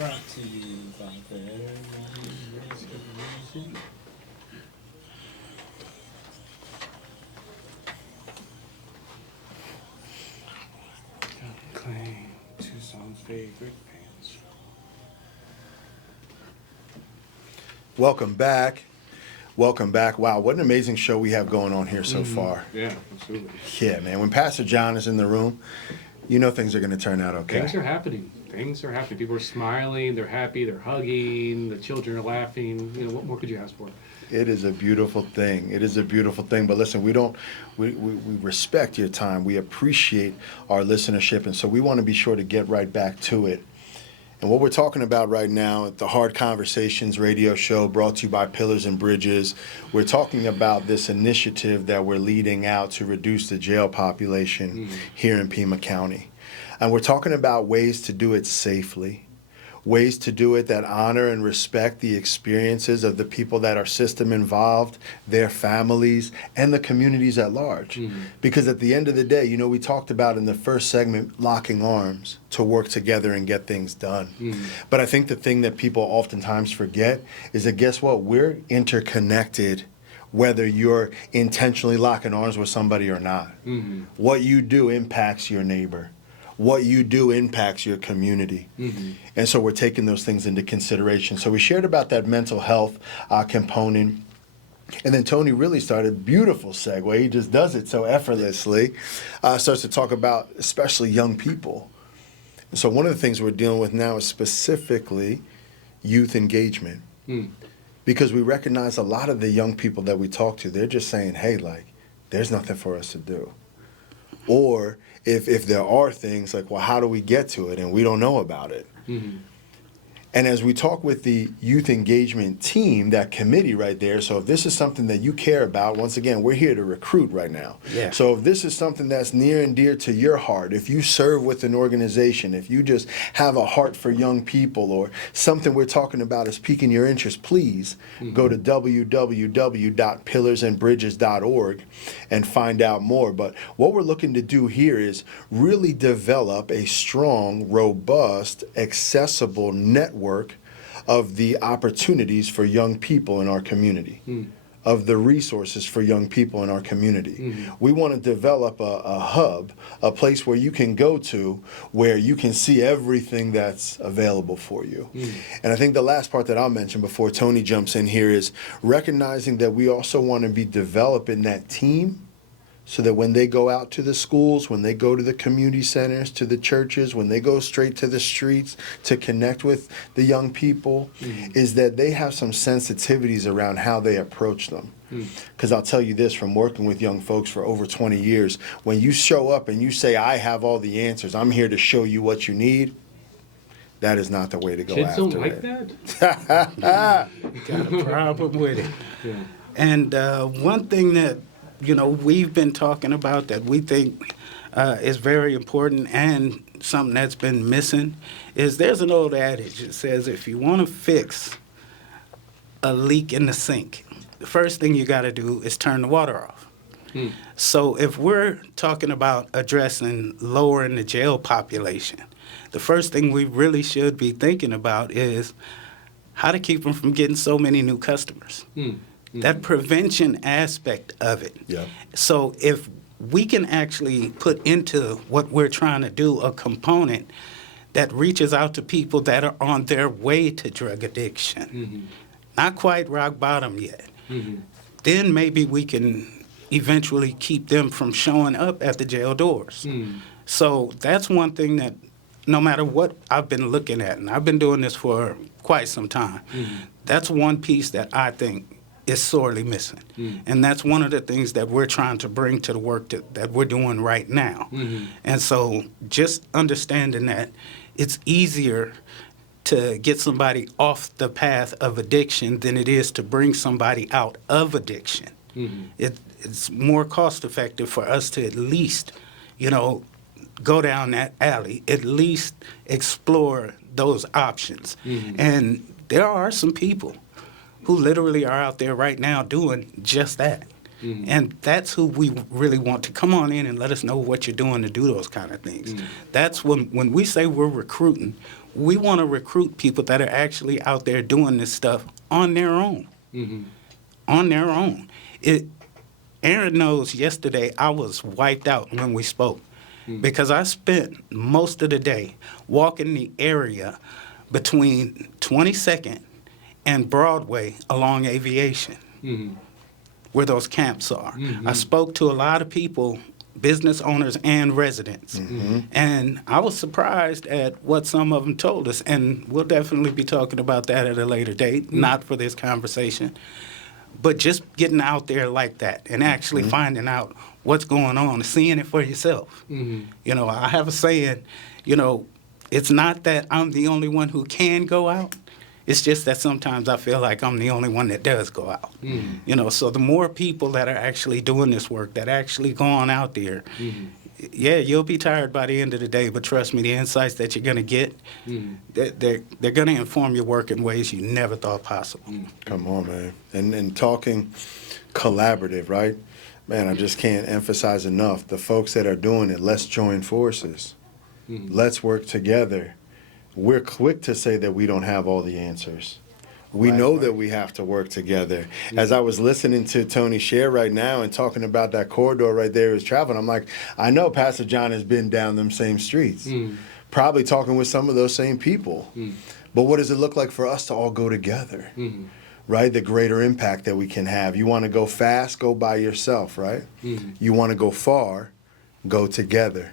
Brought to you by the Airline Rescue. Claim Tucson's favorite bands. Welcome back. Welcome back. Wow, what an amazing show we have going on here so far. Yeah, absolutely. Yeah, man. When Pastor John is in the room, you know things are going to turn out okay. Things are happening. Things are happening. People are smiling. They're happy. They're hugging. The children are laughing. You know, what more could you ask for? It is a beautiful thing. It is a beautiful thing. But listen, we respect your time. We appreciate our listenership. And so we want to be sure to get right back to it. And what we're talking about right now at the Hard Conversations radio show brought to you by Pillars and Bridges, we're talking about this initiative that we're leading out to reduce the jail population here in Pima County. And we're talking about ways to do it safely, ways to do it that honor and respect the experiences of the people that are system involved, their families, and the communities at large. Because at the end of the day, you know, we talked about in the first segment locking arms to work together and get things done. But I think the thing that people oftentimes forget is that, guess what? We're interconnected whether you're intentionally locking arms with somebody or not. What you do impacts your neighbor. What you do impacts your community. And so we're taking those things into consideration. So we shared about that mental health component. And then Tony really started, beautiful segue, he just does it so effortlessly, starts to talk about especially young people. And so one of the things we're dealing with now is specifically youth engagement. Because we recognize a lot of the young people that we talk to, they're just saying, hey, like, there's nothing for us to do. Or if there are things, like, well, how do we get to it? And we don't know about it. And as we talk with the youth engagement team, that committee right there, so if this is something that you care about, once again, we're here to recruit right now. Yeah. So if this is something that's near and dear to your heart, if you serve with an organization, if you just have a heart for young people, or something we're talking about is piquing your interest, please go to www.pillarsandbridges.org and find out more. But what we're looking to do here is really develop a strong, robust, accessible network of the opportunities for young people in our community, of the resources for young people in our community. We want to develop a hub, a place where you can go to, where you can see everything that's available for you. And I think the last part that I'll mention before Tony jumps in here is recognizing that we also want to be developing that team, so that when they go out to the schools, when they go to the community centers, to the churches, when they go straight to the streets to connect with the young people, is that they have some sensitivities around how they approach them. Because I'll tell you this, from working with young folks for over 20 years, when you show up and you say, I have all the answers, I'm here to show you what you need, that is not the way to go Kids after don't like it. that? You got a problem with it. Yeah. And one thing that, you know, we've been talking about that we think is very important and something that's been missing is there's an old adage that says if you want to fix a leak in the sink, the first thing you got to do is turn the water off. So if we're talking about addressing lowering the jail population, the first thing we really should be thinking about is how to keep them from getting so many new customers. That prevention aspect of it. Yeah. So if we can actually put into what we're trying to do a component that reaches out to people that are on their way to drug addiction, not quite rock bottom yet, then maybe we can eventually keep them from showing up at the jail doors. So that's one thing that no matter what I've been looking at, and I've been doing this for quite some time, that's one piece that I think is sorely missing. And that's one of the things that we're trying to bring to the work that we're doing right now. And so just understanding that it's easier to get somebody off the path of addiction than it is to bring somebody out of addiction. It's more cost effective for us to at least, you know, go down that alley, at least explore those options. And there are some people who literally are out there right now doing just that. And that's who we really want to come on in and let us know what you're doing to do those kind of things. That's when we say we're recruiting, we want to recruit people that are actually out there doing this stuff on their own. On their own. Aaron knows yesterday I was wiped out when we spoke because I spent most of the day walking the area between 22nd and Broadway along Aviation, where those camps are. I spoke to a lot of people, business owners and residents, and I was surprised at what some of them told us, and we'll definitely be talking about that at a later date, not for this conversation. But just getting out there like that and actually finding out what's going on, seeing it for yourself. You know, I have a saying, you know, it's not that I'm the only one who can go out. It's just that sometimes I feel like I'm the only one that does go out. You know, so the more people that are actually doing this work, that actually going out there, yeah, you'll be tired by the end of the day, but trust me, the insights that you're going to get, they're going to inform your work in ways you never thought possible. Come on, man. And talking collaborative, right? Man, I just can't emphasize enough. The folks that are doing it, let's join forces. Let's work together. We're quick to say that we don't have all the answers. We know that we have to work together. As I was listening to Tony share right now and talking about that corridor right there is traveling, I'm like, I know Pastor John has been down them same streets, probably talking with some of those same people. But what does it look like for us to all go together, right? The greater impact that we can have. You want to go fast, go by yourself, right? You want to go far, go together.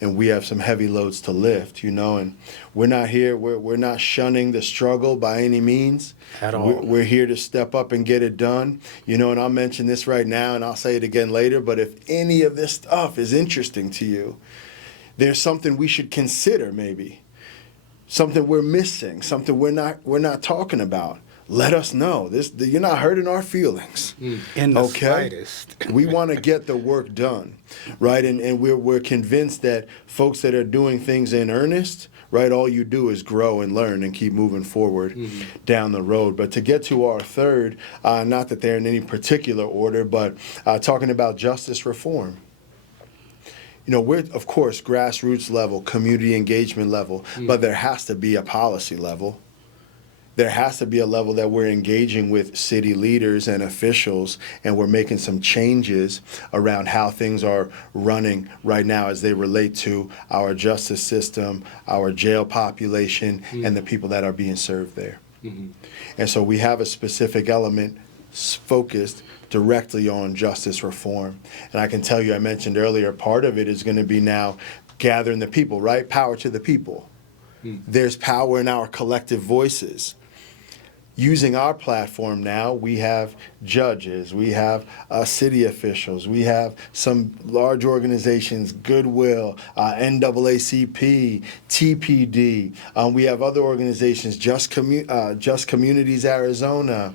And we have some heavy loads to lift, you know, and we're not here, we're not shunning the struggle by any means. At all. We're here to step up and get it done, you know, and I'll mention this right now and I'll say it again later, but if any of this stuff is interesting to you, there's something we should consider maybe, something we're missing, something we're not talking about. Let us know. You're not hurting our feelings. In the slightest. We want to get the work done, right? And we're convinced that folks that are doing things in earnest, right, all you do is grow and learn and keep moving forward down the road. But to get to our third, not that they're in any particular order, but talking about justice reform. You know, we're, of course, grassroots level, community engagement level, but there has to be a policy level. There has to be a level that we're engaging with city leaders and officials, and we're making some changes around how things are running right now as they relate to our justice system, our jail population, and the people that are being served there. And so we have a specific element focused directly on justice reform. And I can tell you, I mentioned earlier, part of it is going to be now gathering the people, right? Power to the people. There's power in our collective voices. Using our platform now, we have judges, we have city officials, we have some large organizations, Goodwill, NAACP, TPD. We have other organizations, Just Communities Arizona,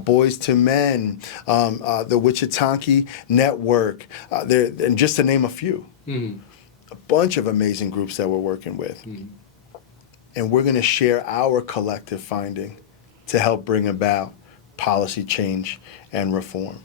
Boys to Men, the Wichatanki Network, and just to name a few. A bunch of amazing groups that we're working with. And we're going to share our collective finding to help bring about policy change and reform.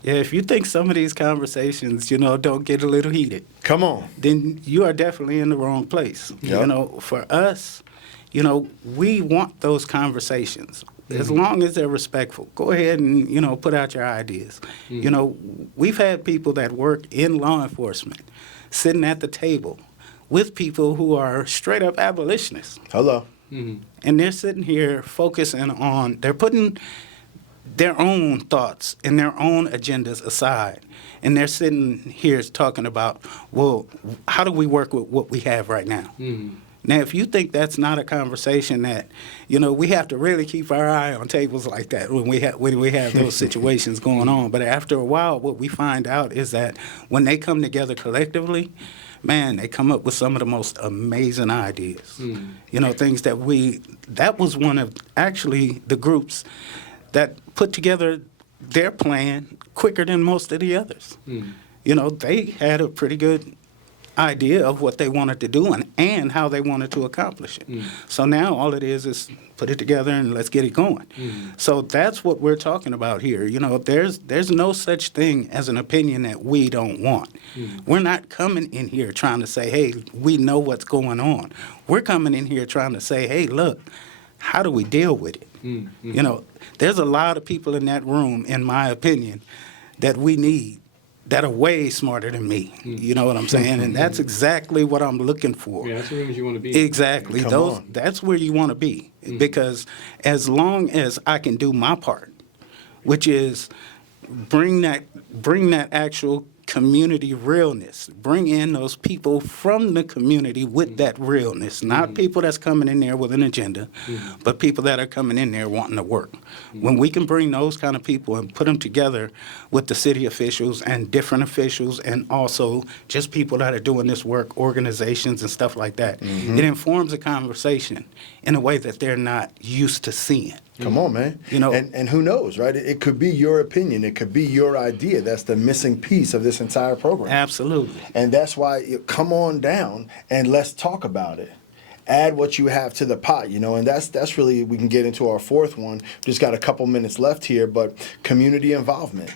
Yeah, if you think some of these conversations, you know, don't get a little heated, Come on. then you are definitely in the wrong place. Yep. You know, for us, you know, we want those conversations. As long as they're respectful, go ahead and, you know, put out your ideas. You know, we've had people that work in law enforcement sitting at the table with people who are straight up abolitionists. Hello. And they're sitting here focusing on, they're putting their own thoughts and their own agendas aside. And they're sitting here talking about, well, how do we work with what we have right now? Now, if you think that's not a conversation that, you know, we have to really keep our eye on tables like that when we have those situations going on. But after a while, what we find out is that when they come together collectively, man, they come up with some of the most amazing ideas. You know, things that was one of actually the groups that put together their plan quicker than most of the others. You know, they had a pretty good idea of what they wanted to do and how they wanted to accomplish it. So now all it is put it together and let's get it going. So that's what we're talking about here. You know, there's no such thing as an opinion that we don't want. We're not coming in here trying to say, hey, we know what's going on. We're coming in here trying to say, hey, look, how do we deal with it? You know, there's a lot of people in that room, in my opinion, that we need that are way smarter than me. You know what I'm saying? And that's exactly what I'm looking for. Yeah, that's the rooms you want to be in. Exactly. Come Those on. that's where you want to be. Because as long as I can do my part, which is bring that actual community realness, bring in those people from the community with that realness, not people that's coming in there with an agenda, but people that are coming in there wanting to work. When we can bring those kind of people and put them together with the city officials and different officials and also just people that are doing this work, organizations and stuff like that, it informs a conversation in a way that they're not used to seeing. Come on, man. You know- and who knows, right? It could be your opinion. It could be your idea. That's the missing piece of this entire program. Absolutely. And that's why come on down and let's talk about it. Add what you have to the pot, you know, and that's really, we can get into our fourth one. Just got a couple minutes left here, but community involvement.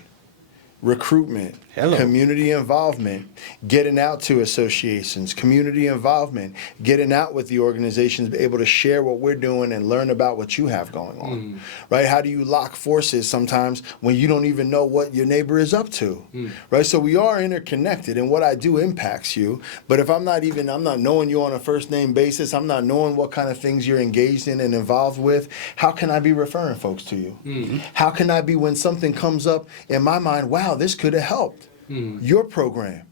Recruitment, Hello. community involvement, getting out to associations, community involvement, getting out with the organizations, be able to share what we're doing and learn about what you have going on, right? How do you lock forces sometimes when you don't even know what your neighbor is up to, right? So we are interconnected, and what I do impacts you. But if I'm not knowing you on a first name basis, I'm not knowing what kind of things you're engaged in and involved with, how can I be referring folks to you? How can I be, when something comes up in my mind, wow, this could have helped your program.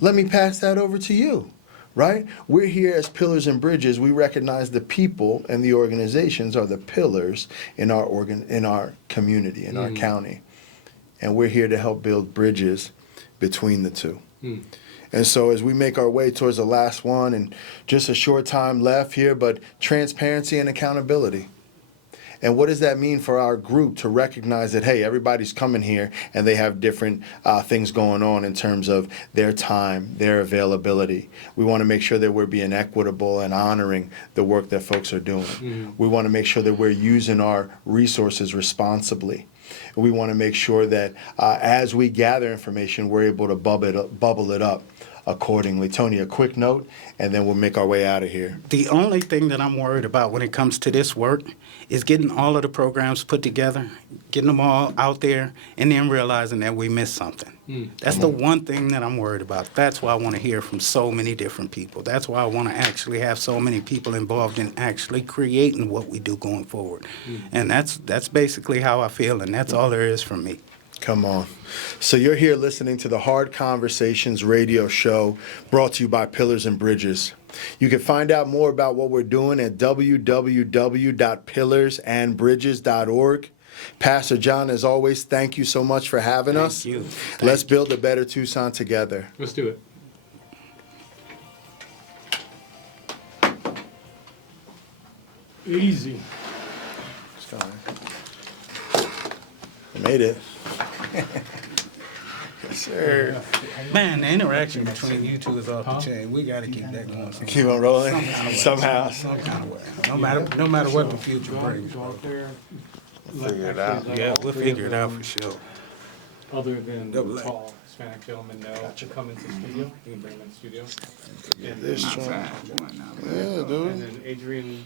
Let me pass that over to you, right? We're here as Pillars and Bridges. We recognize the people and the organizations are the pillars in our community, in our county. And we're here to help build bridges between the two. And so as we make our way towards the last one, and just a short time left here, but transparency and accountability. And what does that mean for our group to recognize that, hey, everybody's coming here and they have different things going on in terms of their time, their availability. We want to make sure that we're being equitable and honoring the work that folks are doing. We want to make sure that we're using our resources responsibly. We want to make sure that as we gather information, we're able to bubble it up accordingly. Tony, a quick note, and then we'll make our way out of here. The only thing that I'm worried about when it comes to this work is getting all of the programs put together, getting them all out there, and then realizing that we missed something. That's the one thing that I'm worried about. That's why I want to hear from so many different people. That's why I want to actually have so many people involved in actually creating what we do going forward. And that's basically how I feel, and that's all there is from me. Come on. So you're here listening to the Hard Conversations radio show brought to you by Pillars and Bridges. You can find out more about what we're doing at www.pillarsandbridges.org. Pastor John, as always, thank you so much for having us. Thank you. Let's build a better Tucson together. Let's do it. Easy. I made it. Yes, sir. Man, the interaction between you two is off the chain. We got to keep that going. Keep on rolling. Somehow. Some kind of way. No matter what the future brings. Go out there. Figure it out. Yeah, we'll figure it out for sure. Other than the Double A. tall Hispanic gentleman know to come into the studio. You can bring him in the studio. And This then, one. Yeah, and dude. then Adrian